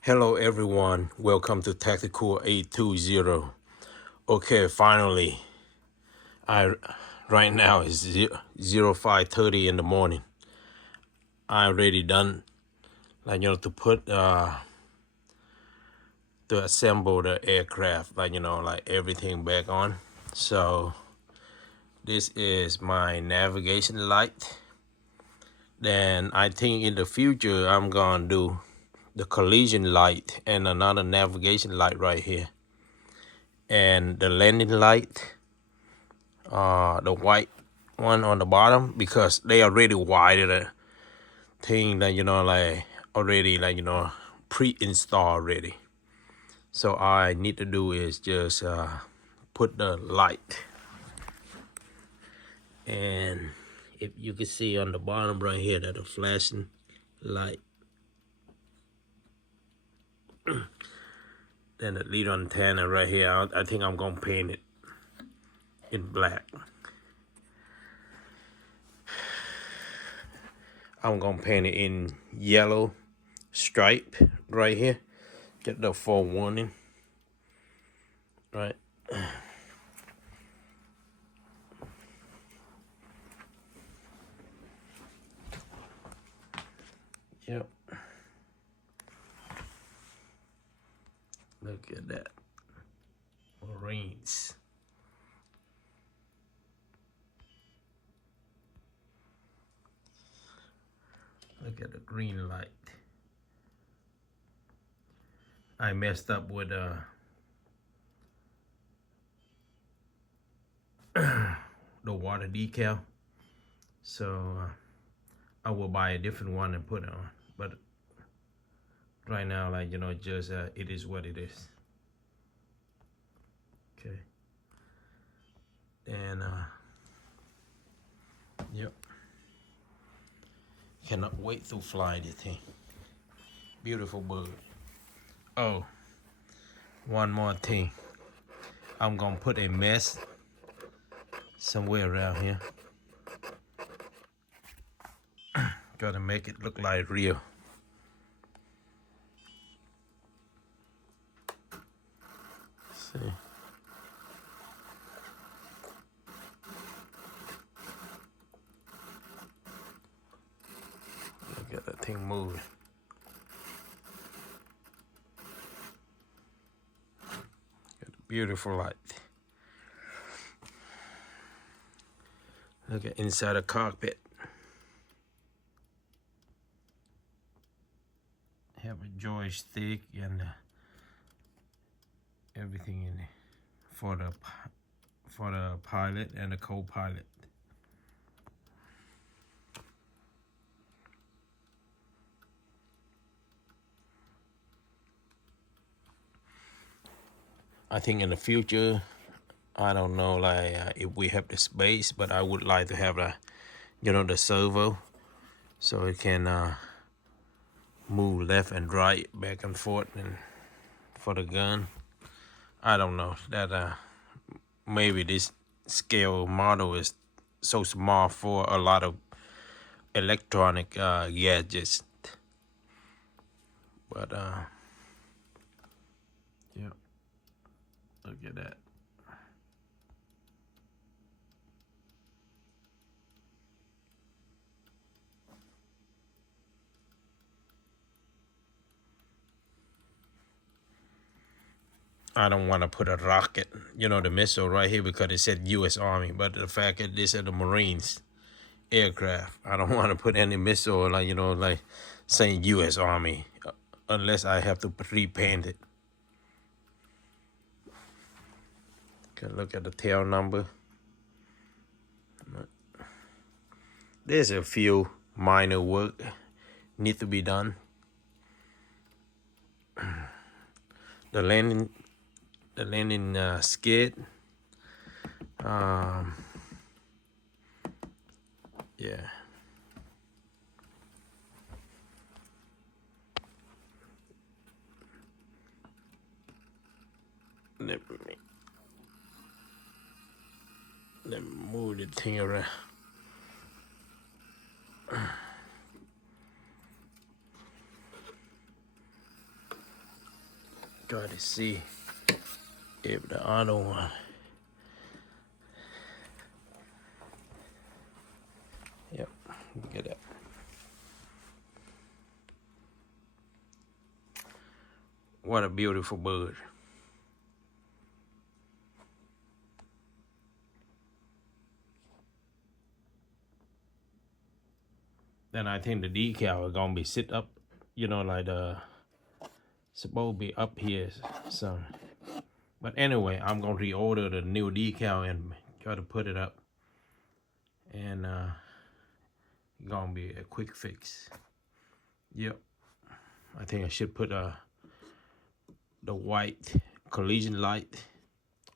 Hello everyone, welcome to Tactical 820. Okay, finally, I right now is 05:30 in the morning. I already done, to put to assemble the aircraft, everything back on. So this is my navigation light. Then I think in the future I'm gonna do the collision light and another navigation light right here, and the landing light, the white one on the bottom, because they already wired thing that already pre-installed already. So all I need to do is just put the light, and if you can see on the bottom right here that the flashing light, then the lead antenna right here, I think I'm gonna paint it in black. I'm gonna paint it in yellow stripe right here, get the forewarning, right? Yep. Look at that. Marines. Look at the green light. I messed up with the water decal. So I will buy a different one and put it on. But right now, just it is what it is. Okay. And yep. Cannot wait to fly this thing. Beautiful bird. Oh, one more thing. I'm gonna put a mesh somewhere around here. Gotta make it look like real. See. Look at that thing moving. Got a beautiful light. Look at inside a cockpit. Have a joystick and everything in it for the pilot and the co-pilot. I think in the future, I don't know, if we have the space, but I would like to have the servo, so it can move left and right, back and forth, and for the gun. I don't know that maybe this scale model is so small for a lot of electronic gadgets, but yeah, look at that. I don't want to put a rocket, the missile right here, because it said U.S. Army, but the fact that this is the Marines aircraft, I don't want to put any missile like saying U.S. Army, unless I have to repaint it. Okay, look at the tail number. There's a few minor work need to be done. The landing skid. Yeah. Let me move the thing around. Gotta see if the other one. Yep, get that. What a beautiful bird. Then I think the decal are gonna be sit up, you know, like the supposed to be up here, so. But anyway, I'm gonna reorder the new decal and try to put it up, and gonna be a quick fix. Yep, I think I should put the white collision light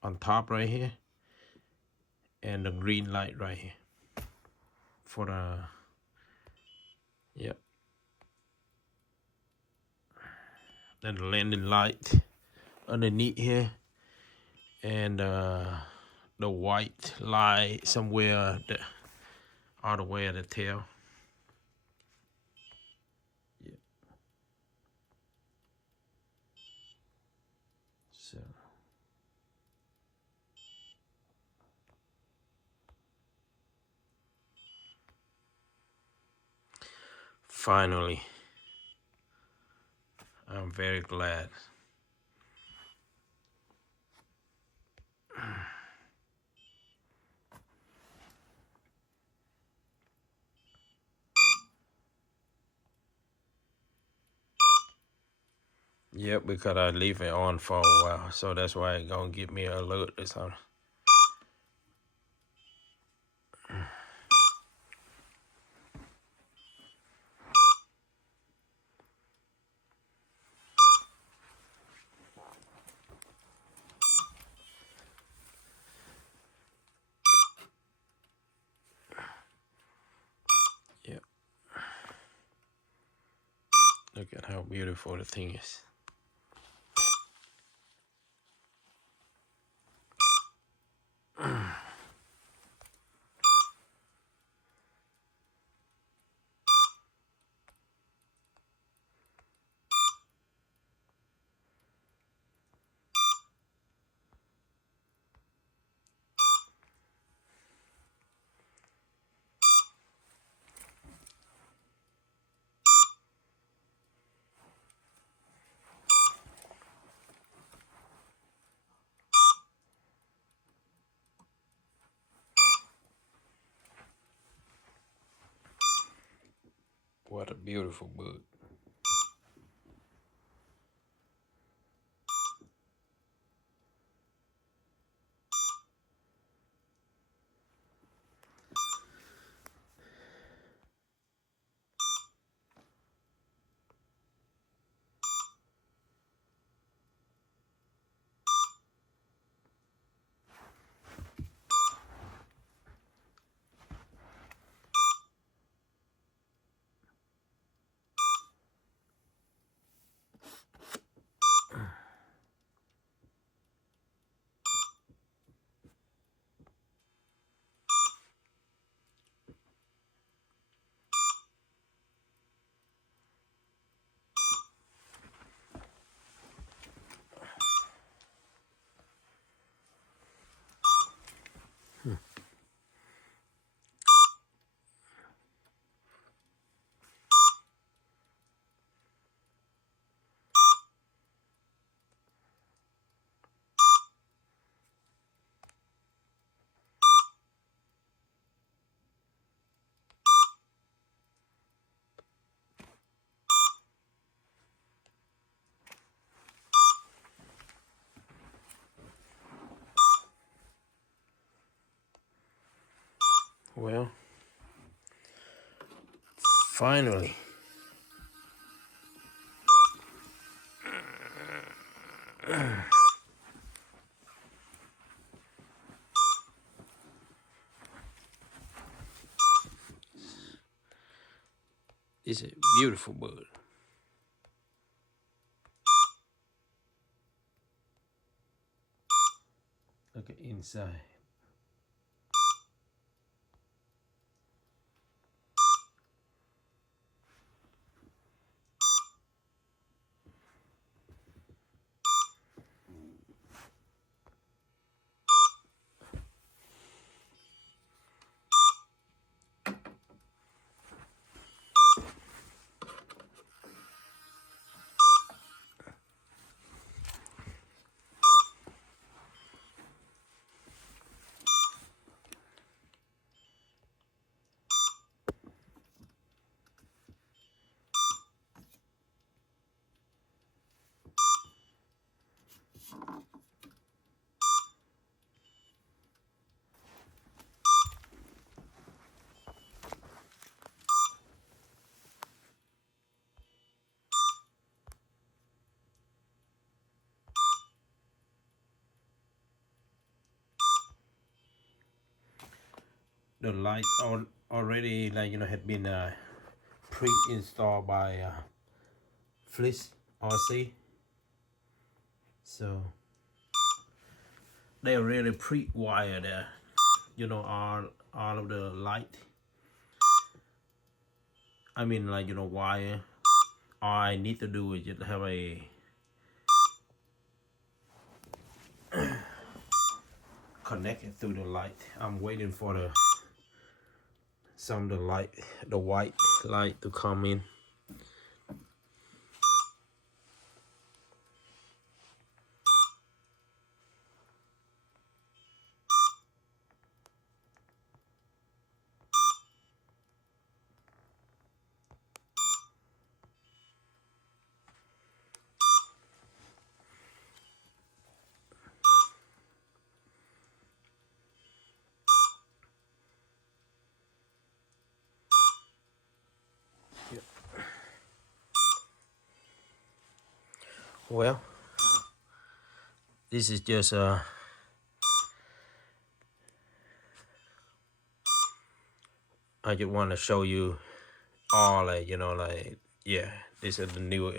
on top right here, and the green light right here for the, yep. Then the landing light underneath here, and the white light somewhere all the way at the tail. Yeah. So finally, I'm very glad. Yep, because I leave it on for a while, so that's why it's gonna give me an alert or something. Yep. Look at how beautiful the thing is. What a beautiful bird. Well, finally. It's a beautiful bird. Look at inside. the light already, like, you know, had been pre-installed by FLISHRC. So they already pre-wired you know, all of the light. I mean, like, you know, wire. All I need to do is just have a connected through the light. I'm waiting for some of the light, the white light to come in. Well, this is just I just want to show you all, like, you know, like, yeah, this is the new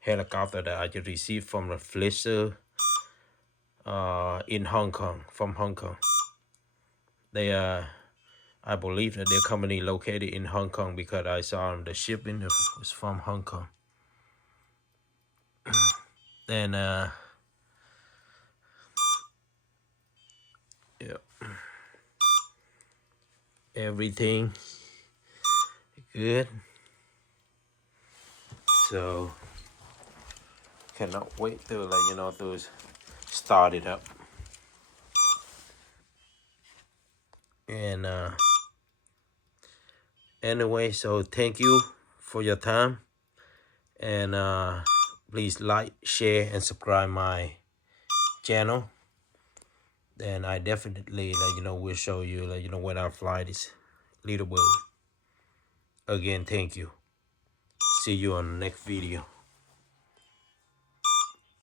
helicopter that I just received from the FLISHRC in Hong Kong, from Hong Kong. They I believe that their company located in Hong Kong because I saw the shipping was from Hong Kong. Then yeah, everything good. So cannot wait to, like, you know, to start it up. And anyway, so thank you for your time, and please like, share, and subscribe my channel. Then I definitely, like, you know, will show you, like, you know, when I fly this little bird. Again, thank you. See you on the next video.